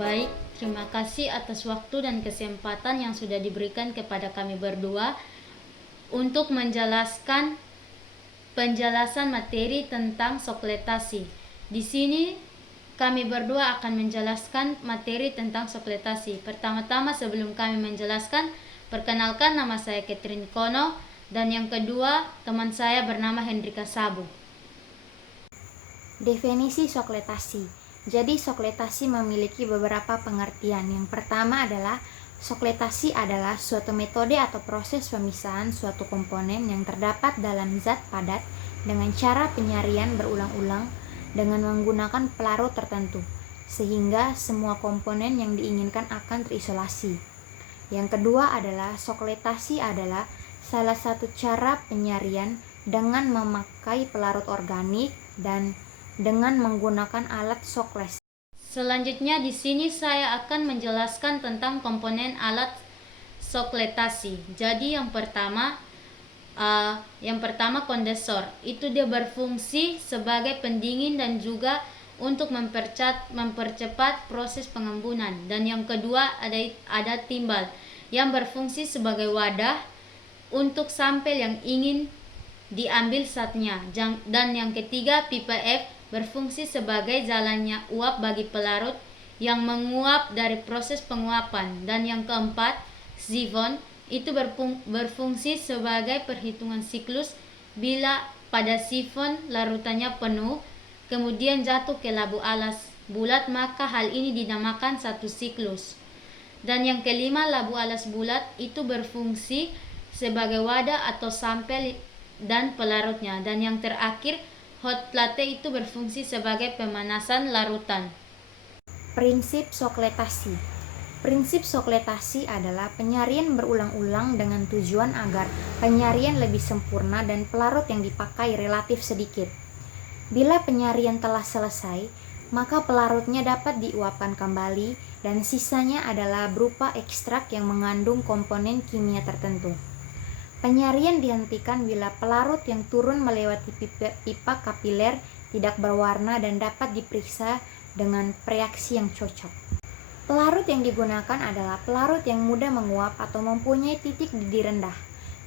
Baik, terima kasih atas waktu dan kesempatan yang sudah diberikan kepada kami berdua untuk menjelaskan penjelasan materi tentang sokletasi. Di sini kami berdua akan menjelaskan materi tentang sokletasi. Pertama-tama sebelum kami menjelaskan, perkenalkan nama saya Catherine Kono dan yang kedua teman saya bernama Hendrika Sabu. Definisi sokletasi. Jadi sokletasi memiliki beberapa pengertian. Yang pertama adalah sokletasi adalah suatu metode atau proses pemisahan suatu komponen yang terdapat dalam zat padat dengan cara penyarian berulang-ulang dengan menggunakan pelarut tertentu, sehingga semua komponen yang diinginkan akan terisolasi. Yang kedua adalah sokletasi adalah salah satu cara penyarian dengan memakai pelarut organik dan dengan menggunakan alat sokles. Selanjutnya di sini saya akan menjelaskan tentang komponen alat sokletasi. Jadi yang pertama kondensor. Itu dia berfungsi sebagai pendingin dan juga untuk mempercepat proses pengembunan. Dan yang kedua ada timbal yang berfungsi sebagai wadah untuk sampel yang ingin diambil zatnya. Dan yang ketiga pipa F berfungsi sebagai jalannya uap bagi pelarut yang menguap dari proses penguapan. Dan yang keempat sifon itu berfungsi sebagai perhitungan siklus. Bila pada sifon larutannya penuh kemudian jatuh ke labu alas bulat, maka hal ini dinamakan satu siklus. Dan yang kelima labu alas bulat itu berfungsi sebagai wadah atau sampel dan pelarutnya. Dan yang terakhir hot plate itu berfungsi sebagai pemanasan larutan. Prinsip sokletasi. Prinsip sokletasi adalah penyarian berulang-ulang dengan tujuan agar penyarian lebih sempurna dan pelarut yang dipakai relatif sedikit. Bila penyarian telah selesai, maka pelarutnya dapat diuapkan kembali dan sisanya adalah berupa ekstrak yang mengandung komponen kimia tertentu. Penyarian dihentikan bila pelarut yang turun melewati pipa kapiler tidak berwarna dan dapat diperiksa dengan reaksi yang cocok. Pelarut yang digunakan adalah pelarut yang mudah menguap atau mempunyai titik didih rendah.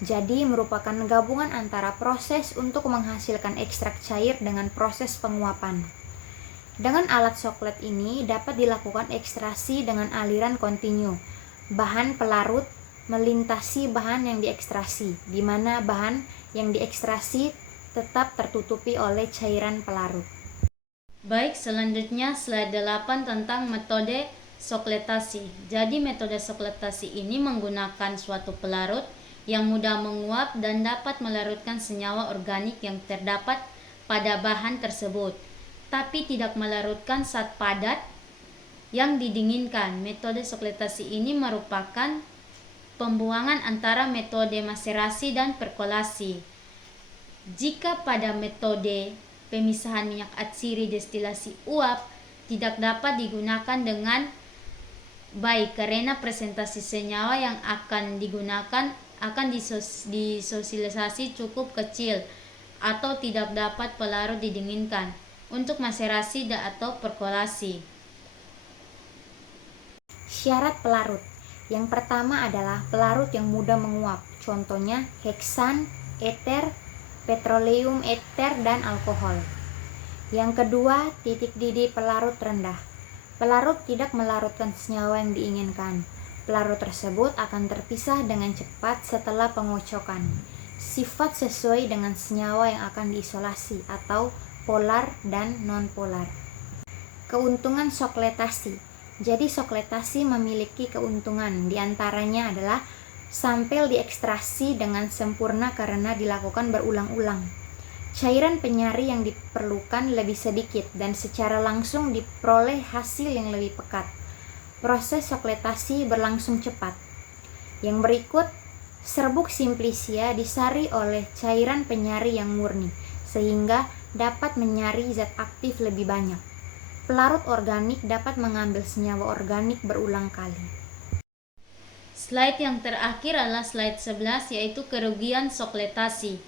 Jadi merupakan gabungan antara proses untuk menghasilkan ekstrak cair dengan proses penguapan. Dengan alat soklet ini dapat dilakukan ekstraksi dengan aliran kontinu. Bahan pelarut melintasi bahan yang diekstrasi, di mana bahan yang diekstrasi tetap tertutupi oleh cairan pelarut. Baik, selanjutnya slide 8 tentang metode sokletasi. Jadi metode sokletasi ini menggunakan suatu pelarut yang mudah menguap dan dapat melarutkan senyawa organik yang terdapat pada bahan tersebut, tapi tidak melarutkan zat padat yang didinginkan. Metode sokletasi ini merupakan pembuangan antara metode maserasi dan perkolasi. Jika pada metode pemisahan minyak atsiri destilasi uap tidak dapat digunakan dengan baik karena presentasi senyawa yang akan digunakan akan disosialisasi cukup kecil atau tidak dapat pelarut didinginkan untuk maserasi atau perkolasi. Syarat pelarut. Yang pertama adalah pelarut yang mudah menguap, contohnya heksan, eter, petroleum eter, dan alkohol. Yang kedua, titik didih pelarut rendah. Pelarut tidak melarutkan senyawa yang diinginkan. Pelarut tersebut akan terpisah dengan cepat setelah pengocokan. Sifat sesuai dengan senyawa yang akan diisolasi atau polar dan non-polar. Keuntungan sokletasi. Jadi sokletasi memiliki keuntungan, diantaranya adalah sampel diekstraksi dengan sempurna karena dilakukan berulang-ulang. Cairan penyari yang diperlukan lebih sedikit dan secara langsung diperoleh hasil yang lebih pekat. Proses sokletasi berlangsung cepat. Yang berikut, serbuk simplicia disari oleh cairan penyari yang murni, sehingga dapat menyari zat aktif lebih banyak. Pelarut organik dapat mengambil senyawa organik berulang kali. Slide yang terakhir adalah slide 11, yaitu kerugian sokletasi.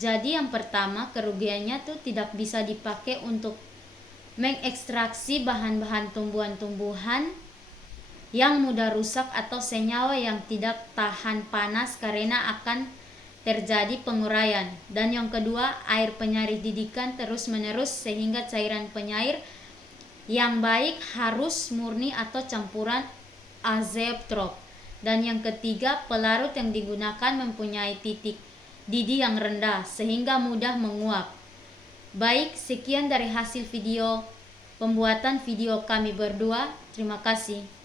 Jadi yang pertama, kerugiannya tuh tidak bisa dipakai untuk mengekstraksi bahan-bahan tumbuhan-tumbuhan yang mudah rusak atau senyawa yang tidak tahan panas karena akan terjadi penguraian. Dan yang kedua, air penyair didikan terus-menerus sehingga cairan penyair yang baik harus murni atau campuran azeotrop. Dan yang ketiga, pelarut yang digunakan mempunyai titik didih yang rendah sehingga mudah menguap. Baik, sekian dari hasil video pembuatan video kami berdua. Terima kasih.